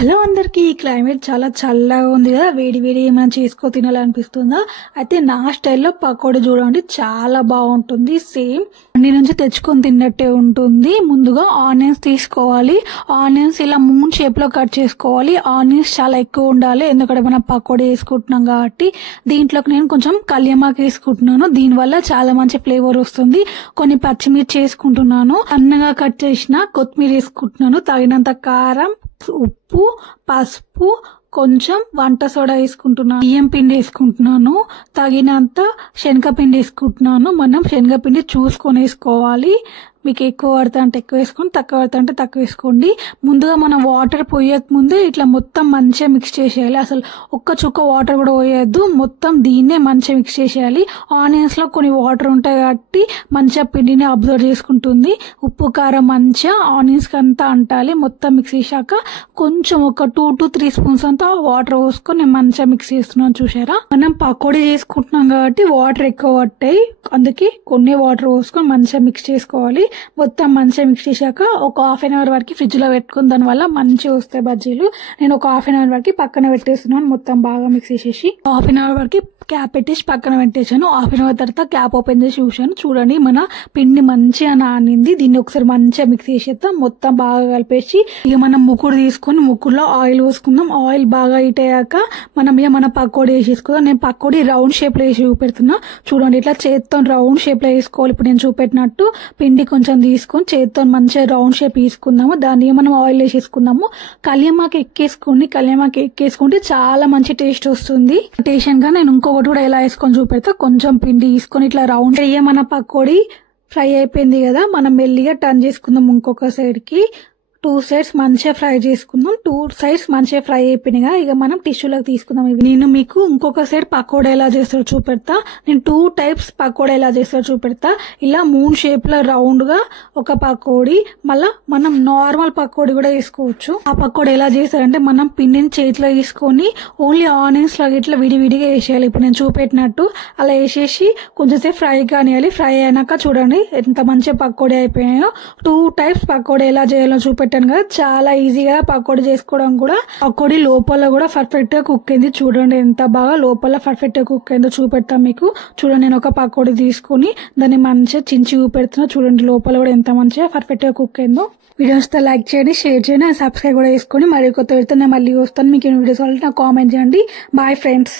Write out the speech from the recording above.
Hello అందరికి climate చాలా చల్లగా ఉంది కదా, వేడి వేడి ఏమైనా చేసుకో తినాలనిపిస్తుందా? అయితే నా స్టైల్లో పకోడీ చూడండి, చాలా బాగుంటుంది. సేమ్ అండి నుంచి తెచ్చుకొని తిన్నట్టే ఉంటుంది. ముందుగా ఆనియన్స్ తీసుకోవాలి. ఆనియన్స్ ఇలా మూన్ షేప్ లో కట్ చేసుకోవాలి. ఆనియన్స్ చాలా ఎక్కువ ఉండాలి, ఎందుకంటే మనం పకోడీ వేసుకుంటున్నాం కాబట్టి. దీంట్లోకి నేను కొంచెం కళ్యామాకు వేసుకుంటున్నాను, దీనివల్ల చాలా మంచి ఫ్లేవర్ వస్తుంది. కొన్ని పచ్చిమిర్చి వేసుకుంటున్నాను, సన్నగా కట్ చేసిన కొత్తిమీర వేసుకుంటున్నాను, తగినంత కారం, ఉప్పు, పసుపు, కొంచెం వంట సోడా వేసుకుంటున్నాను, బియ్యం పిండి వేసుకుంటున్నాను, తగినంత శనగపిండి వేసుకుంటున్నాను. మనం శనగపిండి చూసుకొని వేసుకోవాలి. మీకు ఎక్కువ పడతా అంటే ఎక్కువ వేసుకోండి, తక్కువ పడతా అంటే తక్కువ వేసుకోండి. ముందుగా మనం వాటర్ పోయక ముందే ఇట్లా మొత్తం మంచిగా మిక్స్ చేసేయాలి. అసలు ఒక్క చుక్క వాటర్ కూడా పోయొద్దు, మొత్తం దీన్నే మంచిగా మిక్స్ చేసేయాలి. ఆనియన్స్ లో కొన్ని వాటర్ ఉంటాయి కాబట్టి మంచిగా పిండిని అబ్జర్వ్ చేసుకుంటుంది. ఉప్పు కారం మంచిగా ఆనియన్స్ కి అంతా అంటాలి. మొత్తం మిక్స్ చేశాక కొంచెం ఒక 2 to 3 స్పూన్స్ అంతా వాటర్ పోసుకొని నేను మంచిగా మిక్స్ చేస్తున్నాను. చూసారా, మనం పకోడీ చేసుకుంటున్నాం కాబట్టి వాటర్ ఎక్కువ పట్టాయి, అందుకే కొన్ని వాటర్ పోసుకొని మంచిగా మిక్స్ చేసుకోవాలి. మొత్తం మంచిగా మిక్స్ చేశాక ఒక హాఫ్ అన్ అవర్ వరకు ఫ్రిడ్జ్ లో పెట్టుకుని, దాని వల్ల మంచిగా వస్తాయి బజ్జీలు. నేను ఒక హాఫ్ అన్ అవర్ వరకు పక్కన పెట్టేస్తున్నాను. మొత్తం బాగా మిక్స్ చేసేసి హాఫ్ అన్ అవర్ వరకు క్యాప్ పెట్టేసి పక్కన పెట్టేశాను. హాఫ్ అన్ అవర్ తర్వాత క్యాప్ ఓపెన్ చేసి చూసాను. చూడండి, మన పిండి మంచిగా నానింది. దీన్ని ఒకసారి మంచిగా మిక్స్ చేసేద్దాం. మొత్తం బాగా కలిపేసి ఇక మనం ముక్కుడు తీసుకొని ముక్కుడులో ఆయిల్ పోసుకుందాం. ఆయిల్ బాగా హీట్ అయ్యాక మన పకోడీ వేసేసుకుందాం. నేను పకోడీ రౌండ్ షేప్ లో వేసి చూపెడుతున్నా. చూడండి, ఇట్లా చేత్తో రౌండ్ షేప్ లో వేసుకోవాలి. ఇప్పుడు నేను చూపెట్టినట్టు పిండి కొంచెం తీసుకొని చేత్తో మంచిగా రౌండ్ షేప్ తీసుకుందాము. దాన్ని మనం ఆయిల్ వేసేసుకుందాము. కళ్యామాకు ఎక్కేసుకుంటే చాలా మంచి టేస్ట్ వస్తుంది. టేస్ట్ గా నేను ఇంకొకటి కూడా ఎలా వేసుకొని చూపెడతా. కొంచెం పిండి తీసుకొని ఇట్లా రౌండ్ మన పకోడీ ఫ్రై అయిపోయింది కదా, మనం మెల్లిగా టర్న్ చేసుకుందాం ఇంకొక సైడ్ కి. 2 sides మంచిగా ఫ్రై చేసుకుందాం. 2 sides మంచిగా ఫ్రై అయిపోయినాయి. ఇక మనం టిష్యూలోకి తీసుకుందాం. నేను మీకు ఇంకొక సైడ్ పకోడా ఎలా చేస్తారో చూపెడతా. నేను 2 types పకోడా ఎలా చేస్తారో చూపెడతా. ఇలా మూన్ షేప్ లో రౌండ్ గా ఒక పకోడీ, మళ్ళా మనం నార్మల్ పకోడీ కూడా వేసుకోవచ్చు. ఆ పకోడీ ఎలా చేస్తారంటే, మనం పిండిని చేతిలో తీసుకొని ఓన్లీ ఆనియన్స్ లాగా ఇట్లా విడివిడిగా వేసేయాలి. ఇప్పుడు నేను చూపెట్టినట్టు అలా వేసేసి కొంచెం సేపు ఫ్రై కానియాలి. ఫ్రై అయినాక చూడండి ఎంత మంచిగా పకోడీ అయిపోయాయో. 2 types పకోడీ ఎలా చేయాలో చూపెట్టాను కదా, చాలా ఈజీగా పకోడీ చేసుకోవడం కూడా. పకోడీ లోపల కూడా పర్ఫెక్ట్ గా కుక్ అయింది. చూడండి ఎంత బాగా లోపల పర్ఫెక్ట్ గా కుక్ అయిందో చూపెడతాను మీకు. చూడండి, నేను ఒక పకోడీ తీసుకుని దాన్ని మంచిగా చించి చూపెడుతున్నా. చూడండి లోపల కూడా ఎంత మంచిగా పర్ఫెక్ట్ గా కుక్ అయిందో. వీడియోస్ తో లైక్ చేయండి, షేర్ చేయండి, సబ్స్క్రైబ్ కూడా చేసుకొని మరి కొత్త వీడియోతో నేను మళ్ళీ వస్తాను. మీకు వీడియోస్ కావాలంటే నాకు కామెంట్ చేయండి. Bye friends.